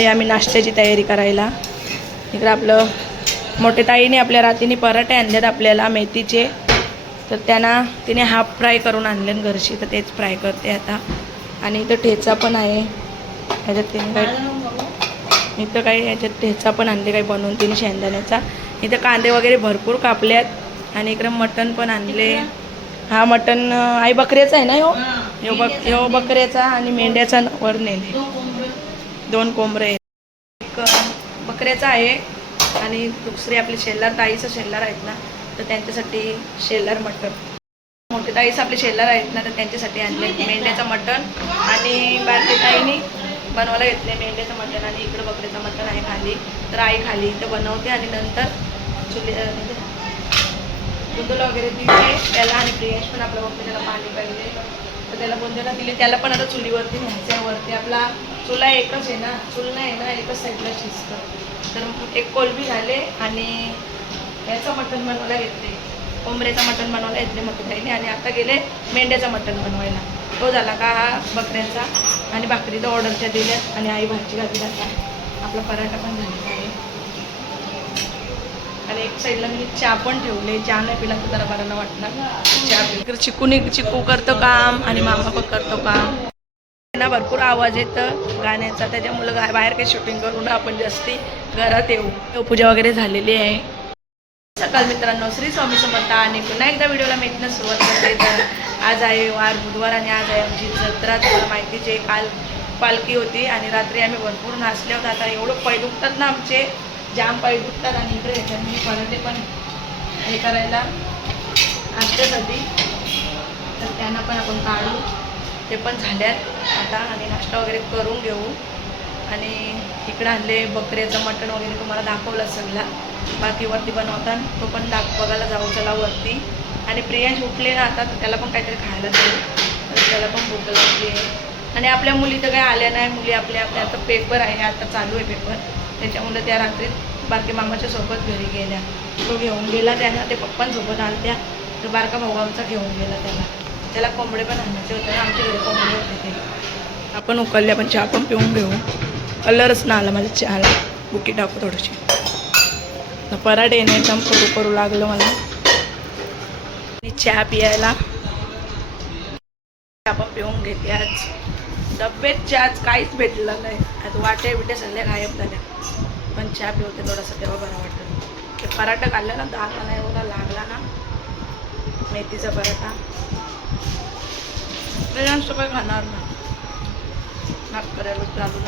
बसले आम्ही नाश्त्याची तयारी करायला. इकडे आपलं मोठे ताईने आपल्या रात्रीने पराठे आणलेत आपल्याला मेथीचे, तर त्यांना तिने हाफ फ्राय करून आणले घरची, तर तेच फ्राय करते आता. आणि इथं ठेचा पण आहे, ह्याच्यात तिने काय इथं काही ह्याच्यात ठेचा पण आणले काही बनवून तिने शेंगदाण्याचा. इथं कांदे वगैरे भरपूर कापल्यात आणि इकडं मटण पण आणले. हा मटण आई बकऱ्याचा आहे ना ह्यो बकऱ्याचा आणि मेंढ्याचा वर नेले. 2 कोंबडे आहेत, एक बकऱ्याचा आहे आणि दुसरे आपले शेल्लार ताईचं शेल्लार आहेत ना, तर त्यांच्यासाठी शेल्लार मटण. मोठे ताईच आपले शेल्लार आहेत ना, तर त्यांच्यासाठी आणले मेंढ्याचं मटण. आणि बारके ताईने बनवायला घेतले मेंढ्याचं मटण आणि इकडं बकऱ्याचं मटण आहे खाली. तर आई खाली इथं बनवते आणि नंतर चुली बुंदूला वगैरे दिले त्याला. आणि प्रियांश पण आपलं बघते, त्याला पाणी पाहिजे तर त्याला बुंदूला दिले. त्याला पण आता चुलीवरती न्यायचं. वरती आपला चुला एकच आहे ना, चूल नाही ना, एकच साईडला शिजतं. तर एक कोलबी झाले आणि याचं मटण बनवायला घेतले, कोंबड्याचं मटण बनवायला घेतले मोठे ताईने. आणि आता गेले मेंढ्याचं मटण बनवायला. तो झाला का हा बकऱ्याचा. आणि भाकरी तर ऑर्डरच्या दिल्यात आणि आई भाजी घातली जातात. आपला पराठा पण झालेला आहे आणि एक साईडला मी चहा पण ठेवले. चहा नाही पिला तर जरा बरं नाही वाटणार. चहा चिकू करतो काम आणि मामा पण करतो काम ना. भरपूर आवाज येतं गाण्याचा, त्याच्यामुळं बाहेर काही शूटिंग करून आपण जास्ती घरात येऊ. पूजा वगैरे झालेली आहे. सकाळ मित्रांनो, श्री स्वामी समर्थ. आणि पुन्हा एकदा व्हिडिओला मेकनं सुरुवात करते. तर आज आहे वार बुधवार आणि आज आहे आमची जत्रा. तुम्हाला माहितीच आहे, काल पालखी होती आणि रात्री आम्ही भरपूर नाचले होते. आता एवढं पाय दुखतात ना आमचे, जाम पाय दुखतात. आणि इकडे ह्याच्यात मी पराठे पण हे करायला नाश्त्यासाठी, तर त्यांना पण आपण काढू. ते पण झाल्यात आता आणि नाश्ता वगैरे करून घेऊ. आणि इकडं आणले बकऱ्याचं मटण वगैरे तुम्हाला दाखवलं सगळा. बाकी वरती बनवतात तो पण बघायला जाऊ चला वरती. आणि प्रियांश उठले ना आता, तर त्याला पण काहीतरी खायला देऊ, तर त्याला पण भूक लागली आहे. आणि आपल्या मुली तर काही आल्या नाही. मुली आपल्या आता पेपर आहे, आता चालू आहे पेपर, त्याच्यामुळे त्या रात्री बारके मामाच्या सोबत घरी गेल्या. तो घेऊन गेला त्यांना, ते पप्पांसोबत आल्या. तर बारका भाऊ आमचा घेऊन गेला त्याला कोंबडे पण आणायचे होते ना, आमच्या घरी कोंबडे होते ते. आपण उकळले, पण चहा पण पिऊन घेऊ. कलरच ना आला माझ्या चहाला, बुकी टाकू थोडीशी. पराठे एकदम करू लागलं मला आणि चहा पियायला. चहा पण पिऊन घेते. आज डब्यात चहाच काहीच भेटलं नाही. आज वाटे बिटे सगळ्या गायब झाल्या, पण चहा पिवते थोडासा तेव्हा बरं वाटतं. ते पराठा खाल्ला ना, दाताला एवढा लागला ना मेथीचा पराठा. जास्त काही खाणार ना, नाक करायला चालू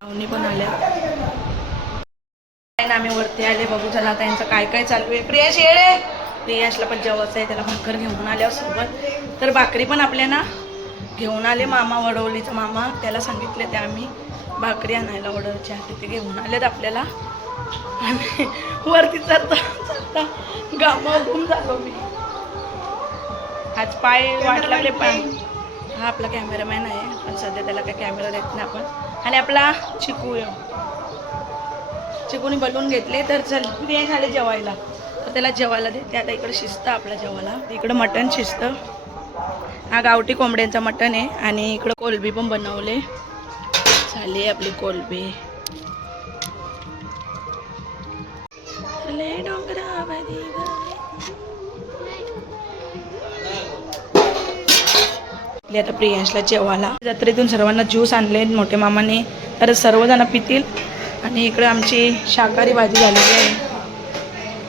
पाहुणे पण आल्या. आम्ही वरती आले, बघू चला आता यांचं काय काय चालू आहे. प्रियांश येळे, प्रियांशला पण जेवायचं आहे, त्याला भाकर घेऊन आल्या सोबत. तर भाकरी पण आपल्या ना घेऊन आले मामा, वडवलीचा मामा, त्याला सांगितले ते आम्ही भाकरी आणायला वडवच्या, तिथे घेऊन आलेत आपल्याला. आणि वरती चढता घामाघूम झालो मी. आज पाय वाट लागले. पाय हा आपला कॅमेरामॅन आहे, पण सध्या त्याला काय कॅमेरा देत नाही आपण. आणि आपला चिकूने बोलवून घेतले. तर चल ते झाले जेवायला, तर त्याला जेवायला देते आता. इकडं शिजतं आपल्या जेवायला, इकडं मटण शिजतं. हा गावठी कोंबड्यांचा मटण आहे. आणि इकडं कोलबी पण बनवले, झाली आपली कोलबी. आता प्रियांशला जेवायला. जत्रेतून सर्वांना ज्यूस आणले मोठ्या मामाने, तर सर्वजण पितील. आणि इकडे आमची शाकाहारी भाजी झालेली आहे,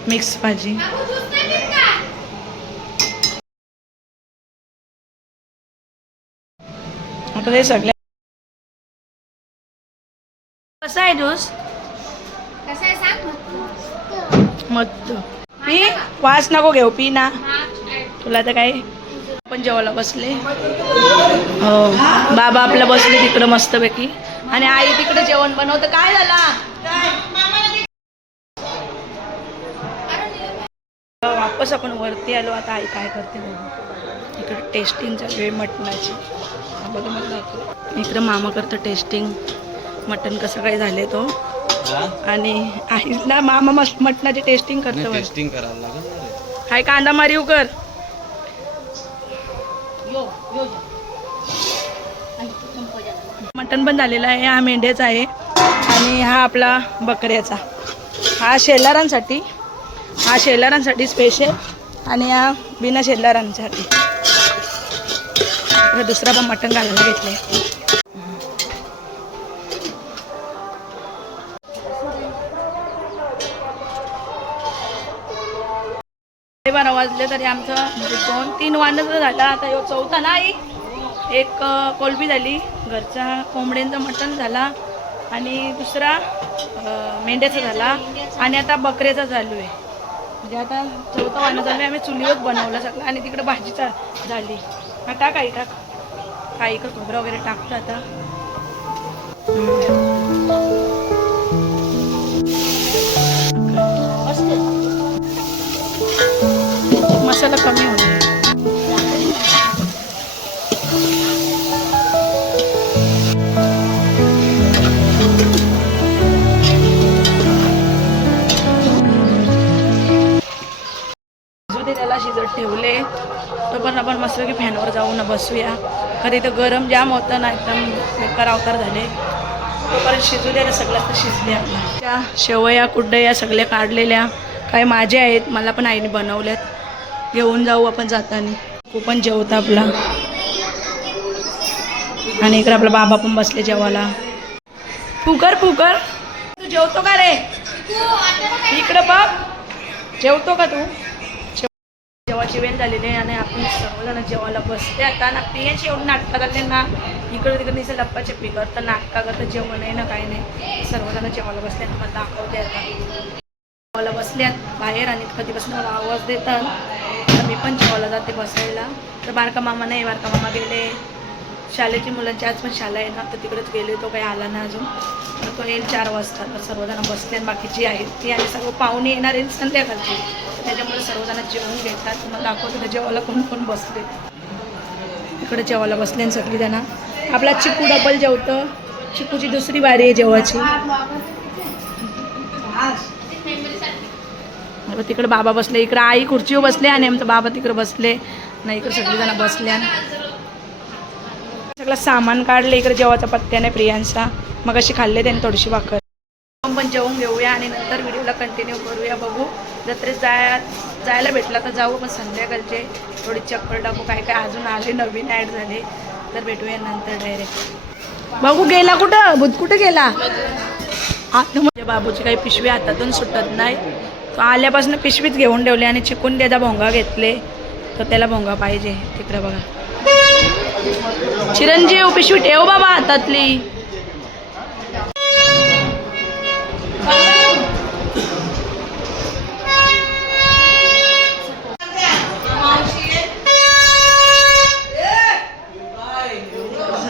मिक्स भाजी. आता हे सगळ्या कसं आहे ज्यूस, मस्त. पी, वास नको घेऊ, पी ना. तुला तर काय. आपण जेवायला बसले, हो बाबा आपल्या बसले तिकडं मस्तपैकी. आणि आई तिकडे जेवण बनवतं. काय झाला, वापस आपण वरती आलो. आता आई काय करते बघू. इकडे टेस्टिंग चालू आहे मटणाची, बघा मला दाखव. इकडं मामा करतं टेस्टिंग, मटण कसं काय झाले तो. आणि आईला मामा मटणाची टेस्टिंग करतो. टेस्टिंग करायला लागेल. हाय कांदा मारीव कर. मटण पण झालेलं आहे. हा मेंढ्याचा आहे आणि हा आपला बकऱ्याचा. हा शेलारांसाठी स्पेशल आणि हा बिना शेलारांसाठी. दुसरा पण मटण घालायला घेतलंय. 12 वाजले तरी आमचं म्हणजे 2-3 वाजता झालं. आता ह्यो चौथा नाही. एक कोलबी झाली, घरचा कोंबड्यांचं मटण झाला आणि दुसरा मेंढ्याचा झाला आणि आता बकऱ्याचा चालू आहे. म्हणजे आता चौथा वाजता चालू आहे. आम्ही चुलीवर बनवलं सगळं आणि तिकडे भाजी झाली. हा टाक आई टाक. काही खोबरं वगैरे टाकतं आता. मसाला कमी होईल. त्याला शिजत ठेवले तर पण आपण मस्त की फॅनवर जाऊ ना बसूया. कधी तर गरम जाम होतं ना, एकदम बेकार अवतार झाले. तोपर्यंत शिजू द्या. सगळं तर शिजले. आपल्या त्या शेवया कुड्डया सगळ्या काढलेल्या काही माझ्या आहेत, मला पण आईने बनवल्यात. घेऊन जाऊ आपण जाताना. खूप पण जेवता आपला. आणि इकडे आपला बाबा पण बसले जेवायला. फुकर तू जेवतो का रे? इकडं बघ, जेवतो का तू? जेवायची वेळ झालेली आहे आणि आपण सर्वजण जेवायला बसते. आता ना प्रियांशी एवढं नाटकं झाले ना, इकडे तिकडे निसं लप्पाचे पिकर तर नाटका करतं. जेवण नाही ना काही नाही. सर्वजण जेवायला बसले. मला दाखवते आता. जेवायला बसल्यात बाहेर आणि कधीपासून मला आवाज देतात. तर मी पण जेवायला जाते बसायला. तर बारका मामा नाही, बारका मामा गेले शाळेची. मुलांची आज पण शाळा आहे ना, तर तिकडेच गेले. तो काही आला ना अजून. तर तो येईल 4 वाजता. तर सर्वजण बसले आणि बाकीची आहेत ती आणि सर्व पाहुणे येणार आहेत संध्याकाळची. त्याच्यामुळे सर्वजण जेवून घेतात. तुम्हाला दाखवतो जेवायला कोण कोण बसले. इकडे जेवायला बसले आणि सगळी जण. आपला चिकू डबल जेवतं. चिकूची दुसरी बारी आहे जेवायची. तिकडे बाबा बसले, इकडे आई खुर्चीवर बसले आणि आमचा बाबा तिकडे बसले. नाही इकडे सगळीजण बसल्या. सगळं सामान काढले. इकडे जेवायचा पत्त्याने प्रियांचा. मग अशी खाल्ले त्याने थोडीशी भाकर. पण जेवून घेऊया आणि नंतर व्हिडिओला कंटिन्यू करूया. बघू जत्रेत जायला भेटला तर जाऊ. पण संध्याकाळचे थोडी चक्कर टाकू. काय काय अजून आले नवीन ॲड झाले तर भेटूया नंतर डायरेक्ट. बघू गेला कुठं? बुध कुठं गेला? माझ्या बाबूची काही पिशवी हातातून सुटत नाही. तो आल्यापासून पिशवीच घेऊन ठेवले आणि चिकून त्याचा भोंगा घेतले. तर त्याला भोंगा पाहिजे. तिकडे बघा. चिरंजीव पिशवी ठेव बाबा हातातली.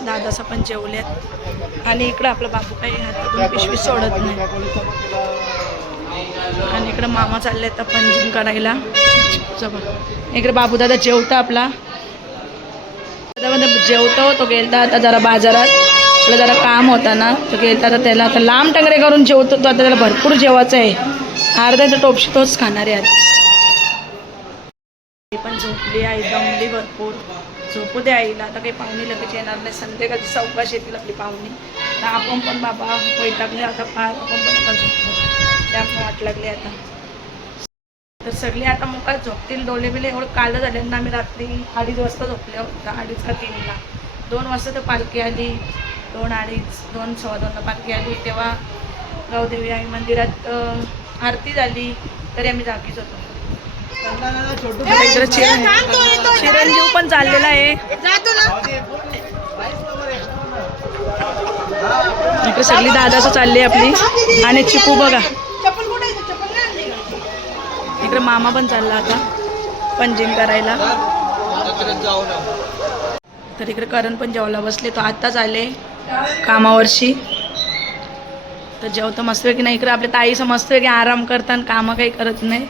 दादासा पण जेवल्यात आणि इकडं आपला बाबू काही हातातून पिशवी सोडत नाही. आणि इकडं मामा चालले तर पंजिंग करायला. इकडे बाबू दादा जेवता आपला. दादा जेवतो. तो गेलता आता जरा बाजारात. त्याला जरा काम होता ना, तो गेलता तर त्याला आता लांब टंगरे करून जेवतो. तो आता त्याला भरपूर जेवायचं आहे. अर्धा तर टोपशी तोच खाणार आहे. ती पण झोपली आहे, दमली भरपूर. झोपू द्या आईला. आता काही पाहुणे लगेच येणार नाही. संध्याकाळची चौकाशी येतील आपली पाहुणे. तर आपण पण बाबा वैतागले आता फार. आपण पण आता झोपतो. त्यामुळे वाट लागली आता. तर सगळे आता मुखात झोपतील. डोले बिले एवढं कालं झाले ना. आम्ही रात्री 2:30 वाजता झोपले होता. 2:30 का 3ला. 2 वाजता तर पालखी आली. 2:30 2 सव्वा 2ला पालखी आली. तेव्हा गावदेवी आई मंदिरात आरती झाली तरी आम्ही जागीच होतो. चिरंजीव पण चाललेला आहे. इकडे सगळी दादाचं चालली आपली. आणि चिकू बघा. इकडे मामा पण चालला आता पंजिंग करायला. तर इकडे करण पण जेवायला बसले. तो आत्ताच आले कामावरशी. तर जेवतं मस्त की नाही. इकडे आपल्या ताईचं मस्त की आराम करतात. कामं काही करत नाही.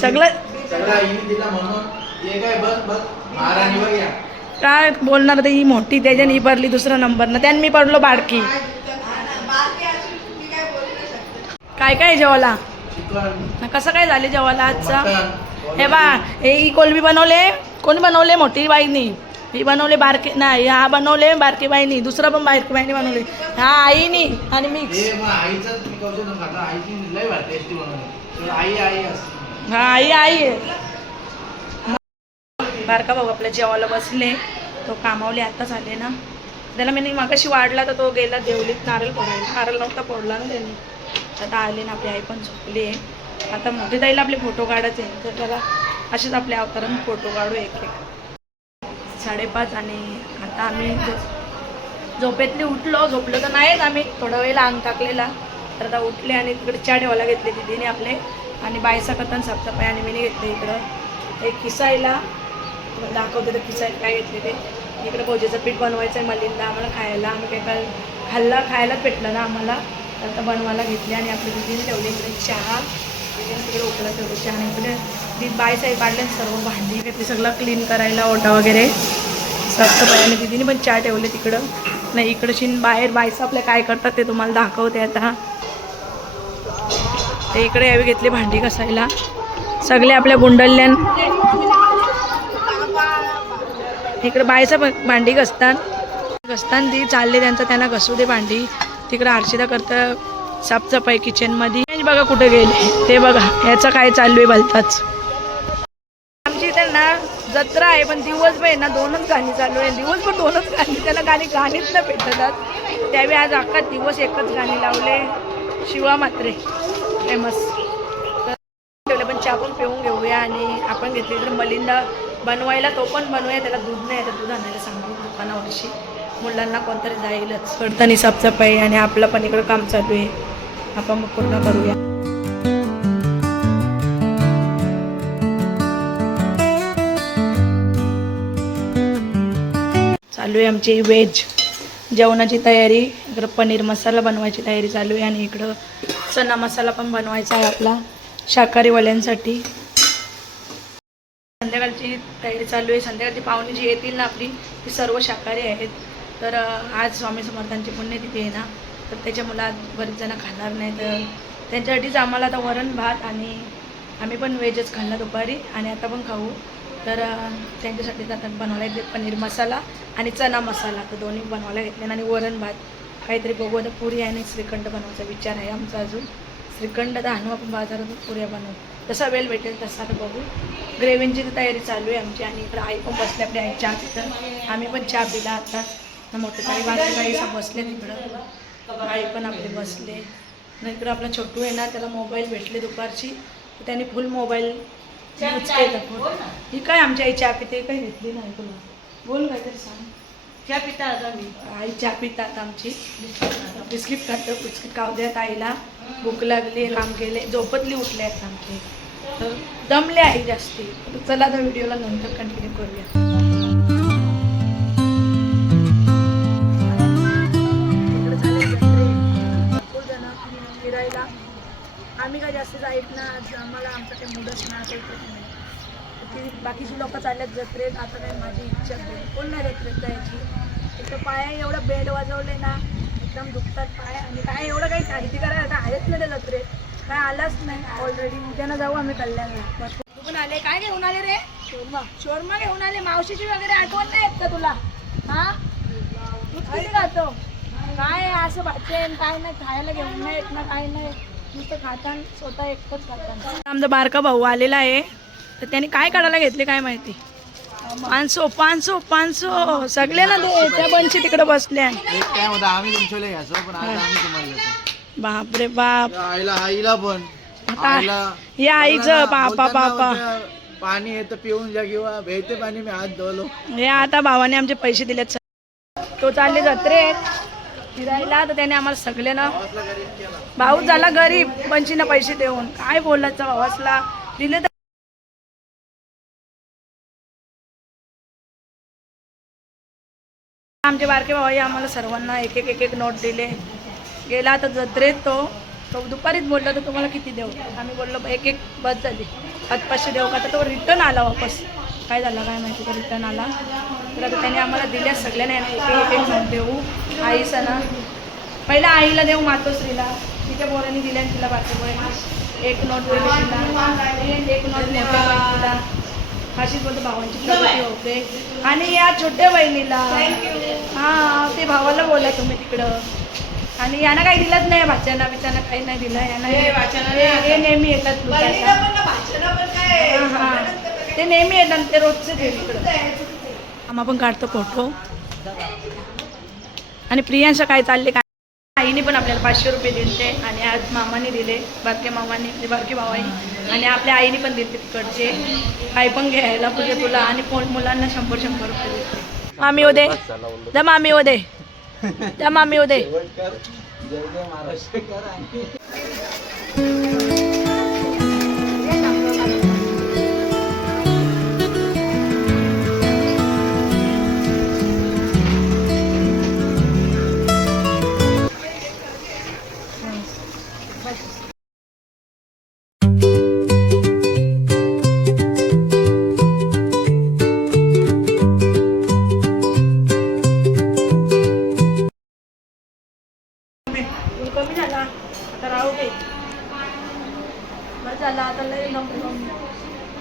सगळं काय बोलणार. तर ही मोठी त्याच्याने ही पडली दुसरा नंबर ना. त्याने मी पडलो बारकी. काय काय जेवायला कसं काय झाले जेवायला आजचा? हे बा हे कोलबी बनवले. कोणी बनवले? मोठी बाईनी. ही बनवले बारके नाही, हा बनवले बारकी बाईनी, दुसरा पण बारकी बाईनी बनवले, हा आईनी आणि मिक्स. हा आई आहे. बारका भाऊ आपल्या जेवायला बसले, तो कामावले आताच आले ना, त्याला मी मागाशी वाढला तर तो गेला देवलीत नारळ फोडायला, नारळ नव्हता फोडला ना त्यांनी. आता आले ना, आपली आई पण झोपली आहे. आता मोठी ताईला आपले फोटो काढायचे, तर त्याला असेच आपल्या अवताराने फोटो काढू एक एक. 5:30 आणि आता आम्ही झोपेतली उठलो, झोपलो तर नाहीच आम्ही, थोडा वेळेला अंग टाकलेला, तर आता उठले आणि तिकडे चहा ठेवायला घेतले दिदीने आपले, आणि बायसा कथन साफसफाई आणि मी घेतले इकडं एक किसायला दाखवते, तर किसायला काय घेतले ते इकडे भोजेचं पीठ बनवायचं आहे मलिंदा आम्हाला खायला, आम्ही काय खायलाच भेटलं ना आम्हाला, तर आता बनवायला घेतले. आणि आपल्या दिदीने ठेवले इकडे चहा, तिकडे उकळा ठेवलं चहा, आणि इकडे ती बायसाई काढले सर्व भांडी घेतली सगळं क्लीन करायला, ओटा वगैरे साफसफाई, आणि दिदीने पण चहा ठेवले तिकडं. नाही इकडशीन बाहेर बायसा आपल्या काय करतात ते तुम्हाला दाखवते आता. ते इकडे यावी घेतली भांडी घासायला, सगळे आपल्या गुंडल्यान इकडे बायसा भांडी घसतात ती चालले त्यांचं, त्यांना घसू दे भांडी. तिकडं हर्षिता करतं साफसफाई किचनमध्ये. बघा कुठे गेले ते, बघा याचं काय चालू आहे भलताच. आमची इथे ना जत्रा आहे, पण दिवसभर आहे ना 2च गाणी चालू आहे, दिवसभर 2च गाणी, त्याला गाणीच नाही भेटतात. त्यावेळी आज अख्खा दिवस एकच गाणी लावले, शिवा मात्रे फेमस. ठेवले पण चहा पण पिऊन घेऊया, आणि आपण घेतली इकडे मलिंदा बनवायला, तो पण बनवूया, त्याला दूध नाही तर दूध आणायला सांगू दुकानावरशी, मुलांना कोणतरी जाईलच. पडतानी साफसफाई आणि आपलं पण इकडं काम चालू आहे, आपण मग पूर्ण करूया. चालू आहे आमची व्हेज जेवणाची तयारी. इकडं पनीर मसाला बनवायची तयारी चालू आहे, आणि इकडं चना मसाला पण बनवायचा आहे आपला शाकाहारीवाल्यांसाठी. संध्याकाळची तयारी चालू आहे, संध्याकाळची पाहुणे जी येतील ना आपली ती सर्व शाकाहारी आहेत. तर आज स्वामी समर्थांची पुण्यतिथी आहे ना, तर त्याच्यामुळे आज बरेच जण खाणार नाही, तर त्यांच्यासाठीच आम्हाला आता वरण भात, आणि आम्ही पण व्हेजच खाल्ला दुपारी आणि आता पण खाऊ. तर त्यांच्यासाठी आता बनवायला घेतले पनीर मसाला आणि चना मसाला, तर दोन्ही बनवायला घेतले, आणि वरण भात काहीतरी बघू. आता पुरी आणि श्रीखंड बनवायचा विचार आहे आमचा अजून. श्रीखंड तर आणू आपण बाजारातून, पुऱ्या बनवू, जसा वेळ भेटेल तसा तर बघू. ग्रेव्हीची तयारी चालू आहे आमची, आणि इकडं आई पण बसले आपली आई चहा पितं, आम्ही पण चहा पिला आता. मोठे ताई बाकी काही सब बसले तिकडं, आई पण आपले बसले. इकडं आपला छोटू आहे ना, त्याला मोबाईल भेटले दुपारची, तर त्याने फुल मोबाईल यूज केला. ही काय आमची आई चहा पिते, काही घेतली नाही तुला, बोल काहीतरी सांग. चहा पिता आता मी, आई चहा पितात आमची, बिस्किट खातं, बिस्किट खाऊ द्यात आईला, भूक लागली, काम केले, झोपतली उठले आहेत आमचे, तर दमले आई जास्ती. चला आता व्हिडिओला नंतर कंटिन्यू करूया. फिरायला आम्ही काय जास्त जायत ना, आज आम्हाला आमचा काही मूडच ना काही नाही. ती बाकीची लोक चालल्यात जत्रेत, आता काय माझी इच्छा नाही, कोण नाही जत्रेत जायची. एक तर पाया एवढं बेड वाजवले ना, एकदम दुखतात पाय, आणि काय एवढं काही खरेदी करायला आता आहेच ना त्या जत्रेत, काय आलाच नाही ऑलरेडी. उद्यानं जाऊ आम्ही कल्याणला. तू पण आले, काय घेऊन आले रे? शोरमा घेऊन आले. मावशीची वगैरे आठवण नाही येत का तुला? हा तू किती खातो काय असं वाटते, काय नाही खायला घेऊन नाही येत ना, काय नाही, नुसतं खातान स्वतः एकटंच खातान. आमचा बारका भाऊ आलेला आहे, तर त्याने काय काढायला घेतले काय माहिती. 500 सगळ्यांना दे, त्या बनशी तिकडे बसल्या. बापरे बाप, आईला पण या आईचं बापा बापा पाणी येतं पिऊन जा, किंवा भेटते पाणी मी हात धुवलो. हे आता भावाने आमचे पैसे दिलेत, तो चालले जत्रेत फिरायला, तर त्याने आम्हाला सगळ्यांना, भाऊ झाला गरीब पंचीना पैसे देऊन, काय बोलायचं भावासला दिले. आमचे बारके भाऊ आम्हाला सर्वांना एक एक नोट दिले. गेला तर जत्रेत तो दुपारीच बोलला, तर तुम्हाला किती देऊ, आम्ही बोललो एक बस झाली, 500 देऊ का, तर तो रिटर्न आला वापस, काय झालं काय माहिती, तो रिटर्न आला. तर आता त्याने आम्हाला दिल्या सगळ्यांना एक नोट देऊ. आईचा ना पहिला आईला देऊ, मातोश्रीला तिच्या पोरांनी दिल्या, तिला बाकी पोरांनी एक नोट दिली, तिला एक नोट मोठ्या, अशीच बोलतो भावांची प्रगती होते. आणि या छोट्या बहिणीला हां ते भावाला बोला तुम्ही तिकडं. आणि यांना काही दिलंच नाही, भाच्यांना बिचांना काही नाही दिलं यांना. हे नेहमी येतात लुटायला. हां ते नेहमी येतात, ते रोजचे ते इकडं. आम्हा पण काढतो फोटो. आणि प्रियांशा काय चालले काय, आईने पण आपल्याला 500 रुपये दिले आणि आज मामाने दिले, बारके मामाने म्हणजे बारके भावाने, आणि आपल्या आईने पण दिले तिकडचे. आई पण घ्यायला पुढे तुला आणि मुलांना 100 रुपये दिले. मामी उदे जा, मामी उदे जा, मामी उदे. कमी झाला आता, राहू दे. बस झाला आता, लय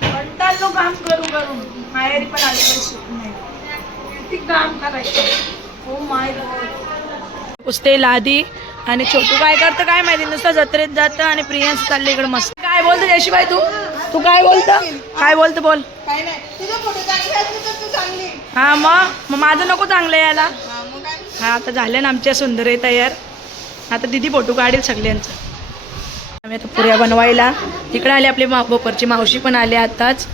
कंटाळलो काम करून करून. माहेरी पण आले काही सुख नाही, किती काम करायचं. हो माय गॉड. पुसते लादी आणि छोटू काय करतं काय माहिती, नुसतं जत्रेत जातं. आणि प्रियांश चालले इकडे मस्त. काय बोलतो जयशीबाई, तू काय बोलतं, काय बोलतं बोल. हा मग माझं नको चांगलं यायला. हा आता झाले ना आमच्या सुंदर तयार. आता दीदी फोटो काढेल सगळ्यांचं. आम्ही आता पुऱ्या बनवायला तिकडे आले. आपली बोपरची मावशी पण आले आताच.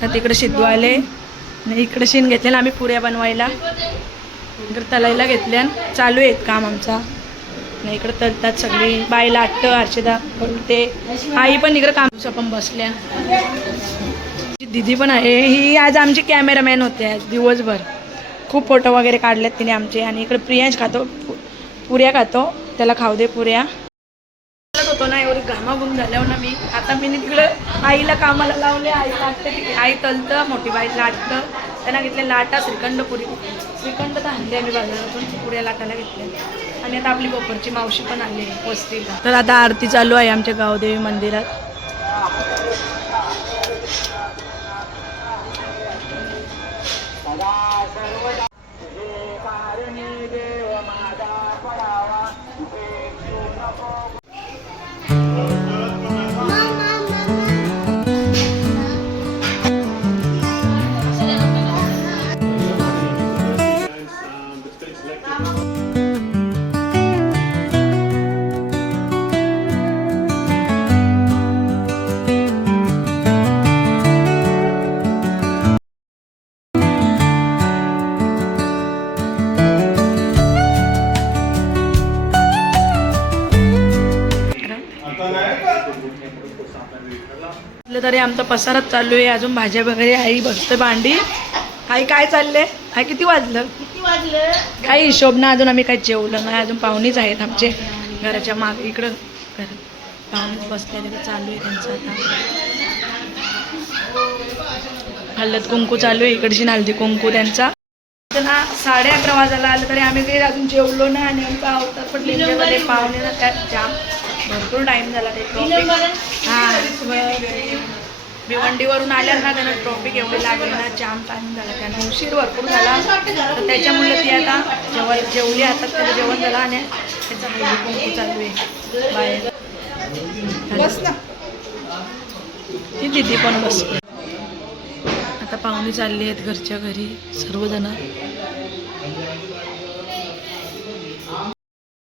तर तिकडे सिद्धू आले आणि इकडे शीन घेतले. आम्ही पुऱ्या बनवायला इकडे तलायला घेतल्या. चालू आहेत काम आमचा. आणि इकडे तलतात सगळी बाईला आट्ट हर्षदा बोलते. आई पण इकडे कामच्या पण बसल्या. दीदी पण आहे. ही आज आमची कॅमेरामॅन होते आज दिवसभर. खूप फोटो वगैरे काढलेत तिने आमचे. आणि इकडे प्रियांश खातो पुऱ्या खातो, त्याला खाऊ दे पुऱ्या. होतो ना एवढी घामाघूम झाल्यावर ना मी आता मी तिकडं आईला कामाला लावले. आई लाटतं, आई तलतं, मोठी बाई लाटतं. त्यांना घेतले लाटा श्रीखंड पुरी. श्रीखंड तर आणले आम्ही बाजारातून, पुऱ्या लाटायला घेतल्या. आणि आता आपली बोपरची मावशी पण आली वस्तीला. तर आता आरती चालू आहे आमच्या गावदेवी मंदिरात. तरी आमचा पसाराच चालू आहे. अजून भाज्या वगैरे आई बसते भांडी. आई काय चाललंय, आई किती वाजलं काही हिशोब ना. अजून आम्ही काही जेवलं नाही. अजून पाहुणीच आहेत आमचे घराच्या मागे. इकडं घरात पाहुणीच बसले, तिथे चालू आहे त्यांचं आता. हळद कुंकू चालू आहे, इकडची हळदी कुंकू त्यांचा. ना 11:30 वाजायला आलं तरी आम्ही काही अजून जेवलो नाही. आणि आमचा अवतार पण लिंबेमध्ये पाहुणे त्यात जाम भरपूर टाईम झाला. ते ट्रॉफिक हां भिवंडीवरून आल्या ना, त्यांना ट्रॉफिक एवढी लागली ना, जाम टाईम झाला. त्यांना उशीर भरपूर झाला. तर त्याच्यामुळे ती आता जेवली. आता त्याचं जेवण झालं आणि त्याचं हळदी कुंकू चालू आहे बाहेर. बस ना ती दिदी पण बसते. आता पाहुणे चालली आहेत घरच्या घरी सर्वजण.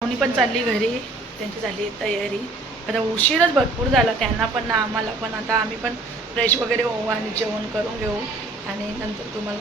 पाहुणी पण चालली घरी, त्यांची झाली तयारी. आता उशीरच भरपूर झाला त्यांना पण ना आम्हाला पण. आता आम्ही पण फ्रेश वगैरे होऊ आणि जेवण करून घेऊ आणि नंतर तुम्हाला